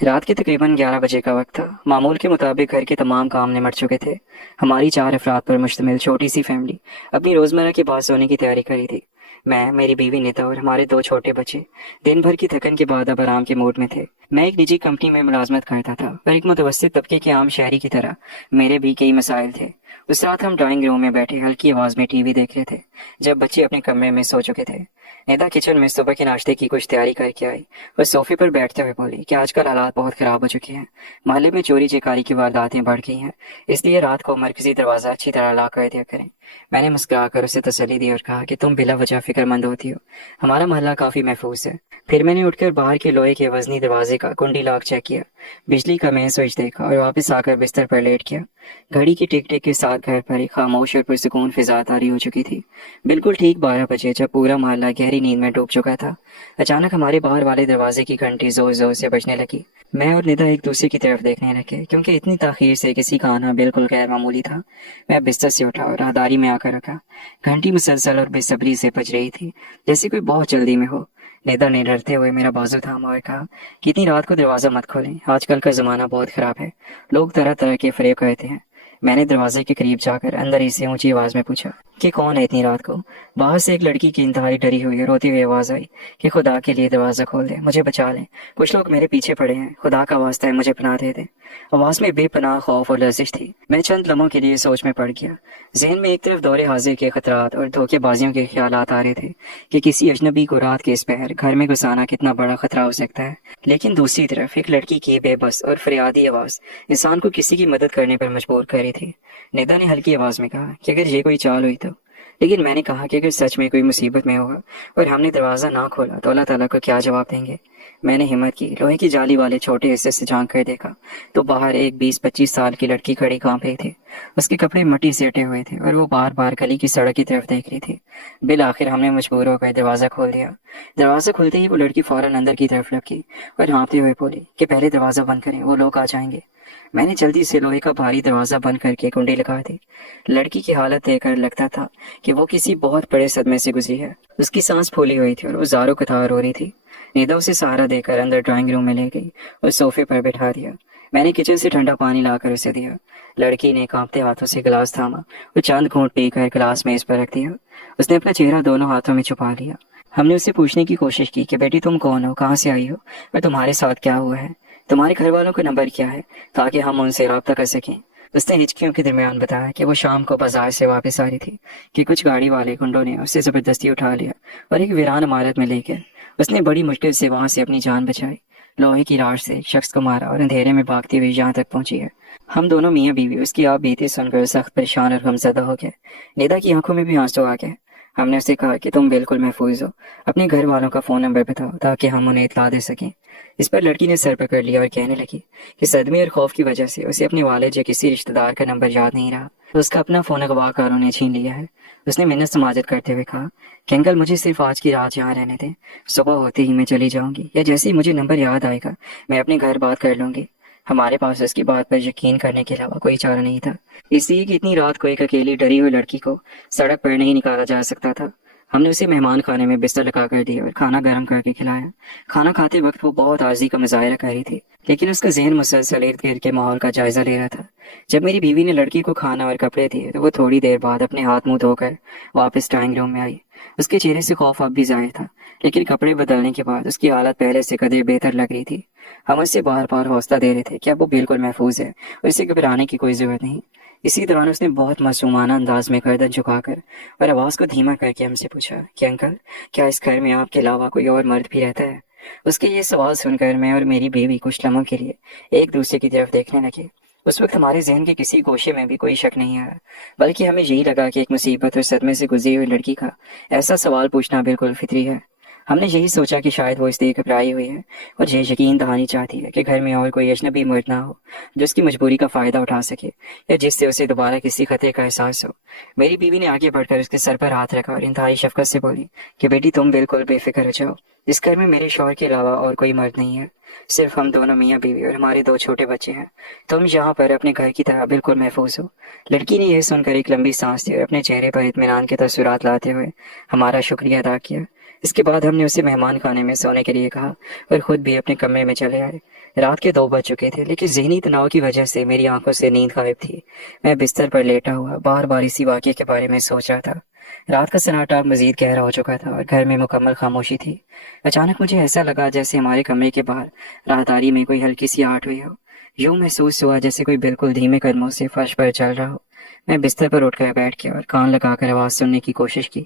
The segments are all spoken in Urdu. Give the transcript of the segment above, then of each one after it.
رات کے تقریباً 11 بجے کا وقت تھا۔ معمول کے مطابق گھر کے تمام کام نمٹ چکے تھے۔ ہماری 4 افراد پر مشتمل چھوٹی سی فیملی اپنی روزمرہ کے بعد سونے کی تیاری کری تھی۔ میں، میری بیوی نیتا اور ہمارے 2 چھوٹے بچے دن بھر کی تھکن کے بعد اب آرام کے موڈ میں تھے۔ میں ایک نجی کمپنی میں ملازمت کرتا تھا، پر ایک متوسط طبقے کے عام شہری کی طرح میرے بھی کئی مسائل تھے۔ اس رات ہم ڈرائنگ روم میں بیٹھے ہلکی آواز میں ٹی وی دیکھ رہے تھے جب بچے اپنے کمرے میں سو چکے تھے۔ نیتا کچن میں صبح کے ناشتے کی کچھ تیاری کر کے آئی اور صوفے پر بیٹھتے ہوئے بولی کہ آج کل حالات بہت خراب ہو چکے ہیں، محلے میں چوری چکاری کی وارداتیں بڑھ گئی ہیں، اس لیے رات کو مرکزی دروازہ اچھی طرح لاک کر دیا کریں۔ میں نے مسکرا کر اسے تسلی دی اور کہا کہ تم بلا وجہ فکر مند ہوتی ہو، ہمارا محلہ کافی محفوظ ہے۔ پھر میں نے اٹھ کر باہر کے لوہے کے وزنی دروازے کا کنڈی لاک چیک کیا، بجلی کا مین سوئچ دیکھا اور واپس آ کر بستر پر لیٹ گیا۔ گھڑی کی ٹک ٹک کے ساتھ گھر پر ایک خاموش اور پرسکون فضا طاری ہو چکی تھی۔ بالکل ٹھیک 12 بجے جب پورا محلہ گہری نیند میں ڈوب چکا تھا، اچانک ہمارے باہر والے دروازے کی گھنٹی زور زور سے بجنے لگی۔ میں اور ندا ایک دوسرے کی طرف دیکھنے لگے کیونکہ اتنی تاخیر سے کسی کا آنا بالکل غیر معمولی تھا۔ میں بستر سے اٹھا اور راہداری میں آ کر رکھا۔ گھنٹی مسلسل اور بے صبری سے بج رہی تھی، جیسے کوئی بہت جلدی میں ہو۔ ندا نے ڈرتے ہوئے میرا بازو تھاما اور کہا کہ اتنی رات کو دروازہ مت کھولیں، آج کل کا زمانہ بہت خراب ہے، لوگ طرح طرح کے فریب کرتے ہیں۔ میں نے دروازے کے قریب جا کر اندر ہی سے اونچی آواز میں پوچھا کہ کون ہے اتنی رات کو۔ باہر سے ایک لڑکی کی انتہائی ڈری ہوئی اور روتی ہوئی آواز آئی کہ خدا کے لیے دروازہ کھول دیں، مجھے بچا لیں، کچھ لوگ میرے پیچھے پڑے ہیں، خدا کا واسطہ ہے مجھے پناہ دے دیں۔ آواز میں بے پناہ خوف اور لرزش تھی۔ میں چند لمحوں کے لیے سوچ میں پڑ گیا۔ ذہن میں ایک طرف دور حاضر کے خطرات اور دھوکے بازیوں کے خیالات آ رہے تھے کہ کسی اجنبی کو رات کے اس پہر گھر میں گھسانا کتنا بڑا خطرہ ہو سکتا ہے، لیکن دوسری طرف ایک لڑکی کی بے بس اور فریادی آواز انسان کو کسی کی مدد کرنے پر مجبور کر رہی تھی۔ نیدا نے ہلکی آواز میں کہا کہ اگر یہ کوئی چال ہوئی تو، لیکن میں نے کہا کہ اگر سچ میں کوئی مصیبت میں ہوگا اور ہم نے دروازہ نہ کھولا تو اللہ تعالیٰ کو کیا جواب دیں گے۔ میں نے ہمت کی، لوہے کی جالی والے چھوٹے حصے سے جھانک کر دیکھا تو باہر ایک 20-25 سال کی لڑکی کھڑی کانپ رہی تھی۔ اس کے کپڑے مٹی سے اٹے ہوئے تھے اور وہ بار بار گلی کی سڑک کی طرف دیکھ رہی تھی۔ بالآخر ہم نے مجبور ہو کر دروازہ کھول دیا۔ دروازہ کھلتے ہی وہ لڑکی فوراً اندر کی طرف لپکی اور ہانپتے ہوئے بولی کہ پہلے دروازہ بند کریں، وہ لوگ آ جائیں گے۔ میں نے جلدی سے لوہے کا بھاری دروازہ بند کر کے کنڈی لگا دی۔ لڑکی کی حالت دیکھ کر لگتا تھا کہ وہ کسی بہت بڑے صدمے سے گزری ہے۔ اس کی سانس پھولی ہوئی تھی اور وہ زاروں کتار رو رہی تھی۔ نیدا اسے سہارا دے کر اندر ڈرائنگ روم میں لے گئی اور صوفے پر بٹھا دیا۔ میں نے کچن سے ٹھنڈا پانی لا کر اسے دیا۔ لڑکی نے کانپتے ہاتھوں سے گلاس تھاما اور چند گھونٹ پی کر گلاس میز پر رکھ دیا۔ اس نے اپنا چہرہ دونوں ہاتھوں میں چھپا لیا۔ ہم نے اسے پوچھنے کی کوشش کی کہ بیٹی تم کون ہو، کہاں سے آئی ہو اور تمہارے ساتھ کیا ہوا ہے، تمہارے گھر والوں کا نمبر کیا ہے تاکہ ہم ان سے رابطہ کر سکیں۔ اس نے ہچکیوں کے درمیان بتایا کہ وہ شام کو بازار سے واپس آ رہی تھی کہ کچھ گاڑی والے گنڈوں نے اسے زبردستی اٹھا لیا اور ایک ویران عمارت میں لے گئے۔ اس نے بڑی مشکل سے وہاں سے اپنی جان بچائی، لوہے کی راڑ سے ایک شخص کو مارا اور اندھیرے میں بھاگتی ہوئی یہاں تک پہنچی ہے۔ ہم دونوں میاں بیوی اس کی آپ بیتی سن کر سخت پریشان اور غمزدہ ہو گئے۔ نیدا کی آنکھوں میں بھی آنسو آ گئے۔ ہم نے اسے کہا کہ تم بالکل محفوظ ہو، اپنے گھر والوں کا فون نمبر بتاؤ تاکہ ہم انہیں اطلاع دے سکیں۔ اس پر لڑکی نے سر پکڑ لیا اور کہنے لگی کہ صدمے اور خوف کی وجہ سے اسے اپنے والد یا کسی رشتہ دار کا نمبر یاد نہیں رہا، اس کا اپنا فون اغوا کاروں نے چھین لیا ہے۔ اس نے منت سماجت کرتے ہوئے کہا کہ انکل مجھے صرف آج کی رات یہاں رہنے دیں، صبح ہوتے ہی میں چلی جاؤں گی یا جیسے ہی مجھے نمبر یاد آئے گا میں اپنے گھر بات کر لوں گی۔ ہمارے پاس اس کی بات پر یقین کرنے کے علاوہ کوئی چارہ نہیں تھا، اس لیے کہ اتنی رات کو ایک اکیلی ڈری ہوئی لڑکی کو سڑک پر نہیں نکالا جا سکتا تھا۔ ہم نے اسے مہمان خانے میں بستر لگا کر دیا اور کھانا گرم کر کے کھلایا۔ کھانا کھاتے وقت وہ بہت عاجزی کا مظاہرہ کر رہی تھی، لیکن اس کا ذہن مسلسل ارد گرد کے ماحول کا جائزہ لے رہا تھا۔ جب میری بیوی نے لڑکی کو کھانا اور کپڑے دیے تو وہ تھوڑی دیر بعد اپنے ہاتھ منہ دھو کر واپس ڈرائنگ روم میں آئی۔ اس کے چہرے سے خوف اب بھی ظاہر تھا، لیکن کپڑے بدلنے کے بعد اس کی حالت پہلے سے قدر بہتر لگ رہی تھی۔ ہم اس سے بار بار حوصلہ دے رہے تھے کہ اب وہ بالکل محفوظ ہے اور اسے گھبرانے کی کوئی ضرورت نہیں۔ اسی دوران اس نے بہت معصومانہ انداز میں گردن جھکا کر اور آواز کو دھیما کر کے ہم سے پوچھا کہ انکل کیا اس گھر میں آپ کے علاوہ کوئی اور مرد بھی رہتا ہے؟ اس کے یہ سوال سن کر میں اور میری بیوی کچھ لمحوں کے لیے ایک دوسرے کی طرف دیکھنے لگے۔ اس وقت ہمارے ذہن کے کسی گوشے میں بھی کوئی شک نہیں آیا، بلکہ ہمیں یہی لگا کہ ایک مصیبت اور صدمے سے گزری ہوئی لڑکی کا ایسا سوال پوچھنا بالکل فطری ہے۔ ہم نے یہی سوچا کہ شاید وہ اس لیے گھبرائی ہوئی ہے اور یہ یقین دہانی چاہتی ہے کہ گھر میں اور کوئی اجنبی مرد نہ ہو جو اس کی مجبوری کا فائدہ اٹھا سکے یا جس سے اسے دوبارہ کسی خطرے کا احساس ہو۔ میری بیوی نے آگے بڑھ کر اس کے سر پر ہاتھ رکھا اور انتہائی شفقت سے بولی کہ بیٹی تم بالکل بے فکر ہو جاؤ، اس گھر میں میرے شوہر کے علاوہ اور کوئی مرد نہیں ہے، صرف ہم دونوں میاں بیوی اور ہمارے 2 چھوٹے بچے ہیں، تم یہاں پر اپنے گھر کی طرح بالکل محفوظ ہو۔ لڑکی نے یہ سن کر ایک لمبی سانس لی اور اپنے چہرے پر اطمینان کے تاثرات لاتے ہوئے ہمارا شکریہ ادا کیا۔ اس کے بعد ہم نے اسے مہمان خانے میں سونے کے لیے کہا اور خود بھی اپنے کمرے میں چلے آئے۔ رات کے 2 بج چکے تھے، لیکن ذہنی تناؤ کی وجہ سے میری آنکھوں سے نیند غائب تھی۔ میں بستر پر لیٹا ہوا بار بار اسی واقعے کے بارے میں سوچ رہا تھا۔ رات کا سناٹا مزید گہرا ہو چکا تھا اور گھر میں مکمل خاموشی تھی۔ اچانک مجھے ایسا لگا جیسے ہمارے کمرے کے باہر راہداری میں کوئی ہلکی سی آہٹ ہوئی ہو۔ یوں محسوس ہوا جیسے کوئی بالکل دھیمے قدموں سے فرش پر چل رہا ہو۔ میں بستر پر اٹھ کر بیٹھ گیا اور کان لگا کر آواز سننے کی کوشش کی۔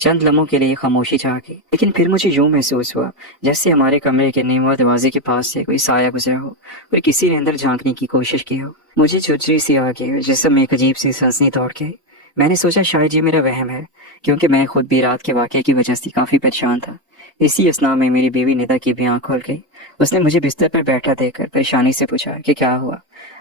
چند لمحوں کے لیے خاموشی چھا گئی، لیکن پھر مجھے یوں محسوس ہوا جیسے ہمارے کمرے کے نیموا دروازے کے پاس سے کوئی سایہ گزرا ہو اور کسی نے اندر جھانکنے کی کوشش کی ہو۔ مجھے جھجری سی آ گئی، جسم میں ایک عجیب سی سنسنی دوڑ گئی۔ میں نے سوچا شاید یہ میرا وہم ہے، کیونکہ میں خود بھی رات کے واقعے کی وجہ سے کافی پریشان تھا۔ اسی اثناء میں میری بیوی ندا کی بھی آنکھ کھول گئی۔ اس نے مجھے بستر پر بیٹھا دیکھ کر پریشانی سے پوچھا کہ کیا ہوا،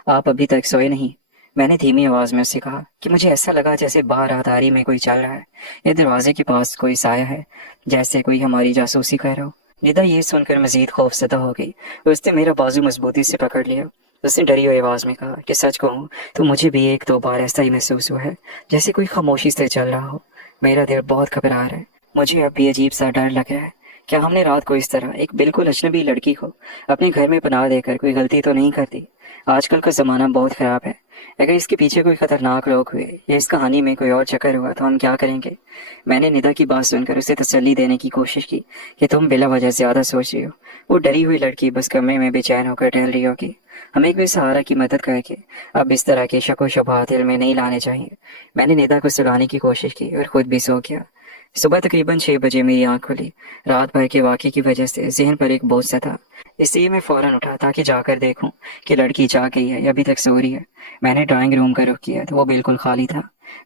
آپ ابھی تک سوئے نہیں؟ میں نے دھیمی آواز میں اس سے کہا کہ مجھے ایسا لگا جیسے باہر راہداری میں کوئی چل رہا ہے یا دروازے کے پاس کوئی سایہ ہے، جیسے کوئی ہماری جاسوسی کر رہا ہو۔ ندا یہ سن کر مزید خوفزدہ ہو گئی اور اس نے میرا بازو مضبوطی سے پکڑ لیا۔ اس نے ڈری ہوئی آواز میں کہا کہ سچ کہوں تو مجھے بھی 1-2 بار ایسا ہی محسوس ہوا ہے جیسے کوئی خاموشی سے چل رہا ہو۔ میرا دل بہت گھبرا رہا ہے، مجھے اب بھی عجیب سا ڈر لگ رہا ہے۔ کیا ہم نے رات کو اس طرح ایک بالکل اجنبی لڑکی کو اپنے گھر میں پناہ دے کر کوئی غلطی تو نہیں کرتی؟ آج کل کا زمانہ بہت خراب ہے، اگر اس کے پیچھے کوئی خطرناک لوگ ہوئے یا اس کہانی میں کوئی اور چکر ہوا تو ہم کیا کریں گے؟ میں نے ندا کی بات سن کر اسے تسلی دینے کی کوشش کی کہ تم بلا وجہ زیادہ سوچ رہی ہو۔ وہ ڈری ہوئی لڑکی بس کمرے میں بے چین ہو کر ٹہل رہی ہوگی۔ ہمیں ایک بے سہارا کی مدد کر کے اب اس طرح کے شک و شبہات دل میں نہیں لانے چاہیے۔ میں نے ندا کو سلانے کی کوشش کی اور خود بھی سو گیا۔ صبح تقریباً 6 بجے میری آنکھ کھلی۔ رات بھر کے واقعے کی وجہ سے ذہن پر ایک بوجھ سا تھا، اس لیے میں فوراً اٹھا تاکہ جا کر دیکھوں کہ لڑکی جا گئی ہے یا ابھی تک سو رہی ہے۔ میں نے ڈرائنگ روم کا رخ کیا تو وہ بالکل خالی تھا،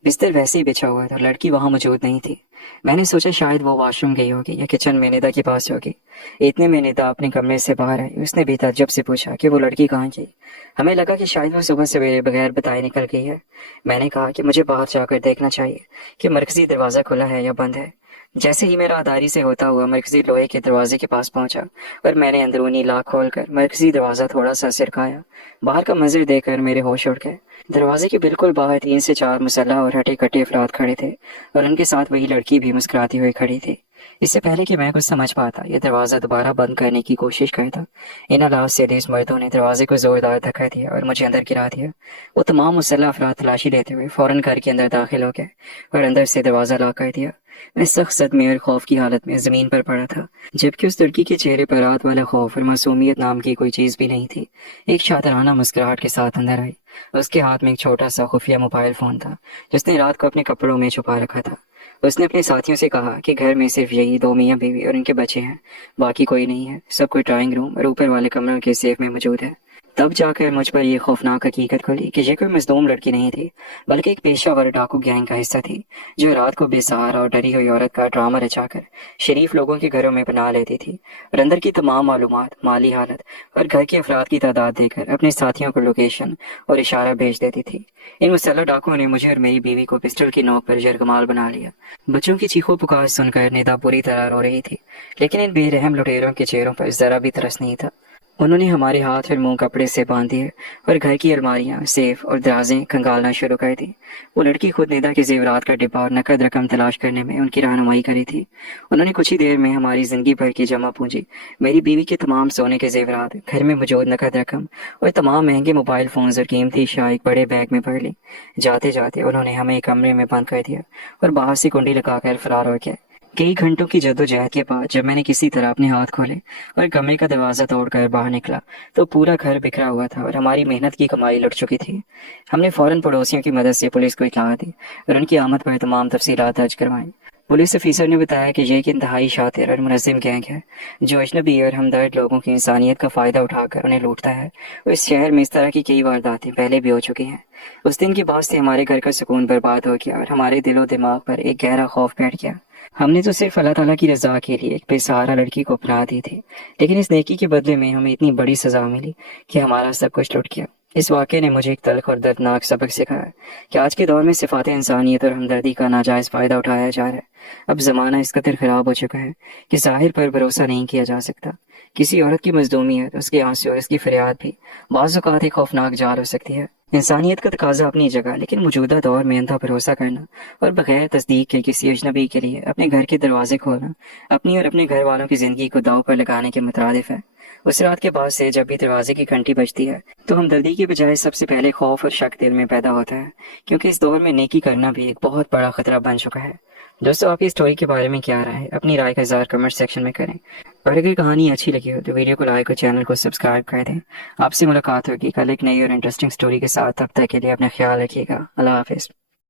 بستر ویسے ہی بچھا ہوا تھا، لڑکی وہاں موجود نہیں تھی۔ میں نے سوچا شاید وہ واش روم گئی ہوگی یا کچن میں ندا کے پاس ہوگی۔ اتنے میں ندا اپنے کمرے سے باہر آئی۔ اس نے بھی تعجب سے پوچھا کہ وہ لڑکی کہاں گئی۔ ہمیں لگا کہ شاید وہ صبح سویرے بغیر بتائے نکل گئی ہے۔ میں نے کہا کہ مجھے باہر جا کر دیکھنا چاہیے کہ مرکزی دروازہ کھلا ہے یا بند ہے۔ جیسے ہی میں راہداری سے ہوتا ہوا مرکزی لوہے کے دروازے کے پاس پہنچا اور میں نے اندرونی لاک کھول کر مرکزی دروازہ تھوڑا سا سرکایا، باہر کا منظر دیکھ کر میرے ہوش اڑ گئے۔ دروازے کے بالکل باہر 3 سے 4 مسلح اور ہٹے کٹے افراد کھڑے تھے اور ان کے ساتھ وہی لڑکی بھی مسکراتی ہوئی کھڑی تھی۔ اس سے پہلے کہ میں کچھ سمجھ پاتا یہ دروازہ دوبارہ بند کرنے کی کوشش کرتا، ان الاز سے لیس مردوں نے دروازے کو زوردار دھکا دیا اور مجھے اندر گرا دیا۔ وہ تمام مسلح افراد تلاشی لیتے ہوئے فوراً گھر کے اندر داخل ہو گئے اور اندر سے دروازہ لاک کر دیا۔ میں سخت صدمے اور خوف کی حالت میں زمین پر پڑا تھا، جبکہ اس لڑکی کے چہرے پر رات والا خوف اور معصومیت نام کی کوئی چیز بھی نہیں تھی۔ ایک شاطرانہ مسکراہٹ کے ساتھ اندر آئی۔ اس کے ہاتھ میں ایک چھوٹا سا خفیہ موبائل فون تھا جس نے رات کو اپنے کپڑوں میں چھپا رکھا تھا۔ اس نے اپنے ساتھیوں سے کہا کہ گھر میں صرف یہی 2 میاں بیوی اور ان کے بچے ہیں، باقی کوئی نہیں ہے، سب کوئی ڈرائنگ روم اور اوپر والے کمروں کے سیف میں موجود ہے۔ تب جا کر مجھ پر یہ خوفناک حقیقت کھلی کہ یہ کوئی مظلوم لڑکی نہیں تھی، بلکہ ایک پیشہ ور ڈاکو گینگ کا حصہ تھی جو رات کو بے سہارا اور ڈری ہوئی عورت کا ڈرامہ رچا کر شریف لوگوں کے گھروں میں پناہ لیتی تھی اور اندر کی تمام معلومات، مالی حالت اور گھر کے افراد کی تعداد دے کر اپنے ساتھیوں کو لوکیشن اور اشارہ بھیج دیتی تھی۔ ان مسلح ڈاکوؤں نے مجھے اور میری بیوی کو پسٹل کی نوک پر یرغمال بنا لیا۔ بچوں کی چیخو پکار سن کر ندا پوری طرح رو رہی تھی، لیکن ان بے رحم لٹیروں کے چہروں پر ذرا بھی ترس نہیں تھا۔ انہوں نے ہمارے ہاتھ اور منہ کپڑے سے باندھ دیے اور گھر کی الماریاں، سیف اور درازیں کھنگالنا شروع کر دی۔ وہ لڑکی خود ندا کے زیورات کا ڈبہ اور نقد رقم تلاش کرنے میں ان کی رہنمائی کری تھی۔ انہوں نے کچھ ہی دیر میں ہماری زندگی بھر کی جمع پونجی، میری بیوی کے تمام سونے کے زیورات، گھر میں موجود نقد رقم اور تمام مہنگے موبائل فونز اور قیمتی اشیاء ایک بڑے بیگ میں بھر لی۔ جاتے جاتے انہوں نے ہمیں ایک کمرے میں بند کر دیا اور باہر سے کنڈی لگا کر فرار ہو گئے۔ کئی گھنٹوں کی جدوجہد کے بعد جب میں نے کسی طرح اپنے ہاتھ کھولے اور کمرے کا دروازہ توڑ کر باہر نکلا تو پورا گھر بکھرا ہوا تھا اور ہماری محنت کی کمائی لٹ چکی تھی۔ ہم نے فوراً پڑوسیوں کی مدد سے پولیس کو اطلاع دی اور ان کی آمد پر تمام تفصیلات درج کروائیں۔ پولیس افیسر نے بتایا کہ یہ ایک انتہائی شاطر اور منظم گینگ ہے جو اجنبی اور ہمدرد لوگوں کی انسانیت کا فائدہ اٹھا کر انہیں لوٹتا ہے، اور اس شہر میں اس طرح کی کئی وارداتیں پہلے بھی ہو چکی ہیں۔ اس دن کے بعد سے ہمارے گھر کا سکون برباد ہو گیا اور ہمارے دل و دماغ پر ایک گہرا خوف بیٹھ گیا۔ ہم نے تو صرف اللہ تعالیٰ کی رضا کے لیے ایک بے سہارا لڑکی کو اپنا دی تھی، لیکن اس نیکی کے بدلے میں ہمیں اتنی بڑی سزا ملی کہ ہمارا سب کچھ لٹ گیا۔ اس واقعے نے مجھے ایک تلخ اور دردناک سبق سکھایا کہ آج کے دور میں صفات انسانیت اور ہمدردی کا ناجائز فائدہ اٹھایا جا رہا ہے۔ اب زمانہ اس قدر خراب ہو چکا ہے کہ ظاہر پر بھروسہ نہیں کیا جا سکتا۔ کسی عورت کی مظلومیت، اس کے آنسو اور اس کی فریاد بھی بعض اوقات ایک خوفناک جال ہو سکتی ہے۔ انسانیت کا تقاضا اپنی جگہ، لیکن موجودہ دور میں اندھا بھروسہ کرنا اور بغیر تصدیق کے کسی اجنبی کے لیے اپنے گھر کے دروازے کھولنا اپنی اور اپنے گھر والوں کی زندگی کو داؤ پر لگانے کے مترادف ہے۔ اس رات کے بعد سے جب بھی دروازے کی گھنٹی بجتی ہے تو ہمدردی کی بجائے سب سے پہلے خوف اور شک دل میں پیدا ہوتا ہے، کیونکہ اس دور میں نیکی کرنا بھی ایک بہت بڑا خطرہ بن چکا ہے۔ دوستو، آپ کی اسٹوری کے بارے میں کیا رائے ہے؟ اپنی رائے کا اظہار کمنٹ سیکشن میں کریں، اور اگر کہانی اچھی لگی ہو تو ویڈیو کو لائک اور چینل کو سبسکرائب کر دیں۔ آپ سے ملاقات ہوگی کل ایک نئی اور انٹرسٹنگ اسٹوری کے ساتھ، تب تک کے لیے اپنا خیال رکھیے گا۔ اللہ حافظ۔